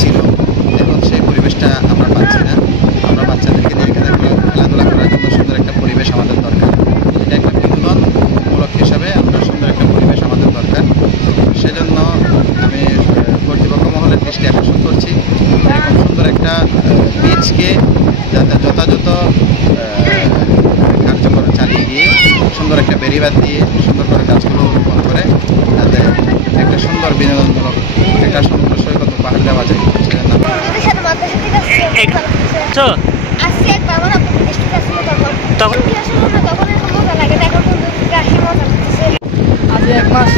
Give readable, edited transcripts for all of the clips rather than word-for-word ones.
ছিল, এখন সেই পরিবেশটা আমরা পাচ্ছি না। আমরা বাচ্চাদেরকে নিয়ে খেলাধুলা করার জন্য সুন্দর একটা পরিবেশ আমাদের দরকার। এটা একটা বিনোদনমূলক হিসাবে আমরা সুন্দর একটা পরিবেশ আমাদের দরকার। সেজন্য আমি কর্তৃপক্ষ মহলের দৃষ্টি আকর্ষণ করছি, এরকম সুন্দর একটা বীজকে যাতে যথাযথ কার্যকর চালিয়ে গিয়ে সুন্দর একটা বেড়িবাঁধ দিয়ে সুন্দর করে গাছগুলো রোপণ করে যাতে একটা সুন্দর বিনোদনমূলক একটা সমুদ্র সৈকত পাহাড় দেওয়া যায়। আজ 1 মাস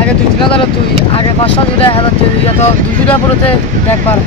আগে 2-3 হাজার, আগে 500 2,000 পড়েছে একবার।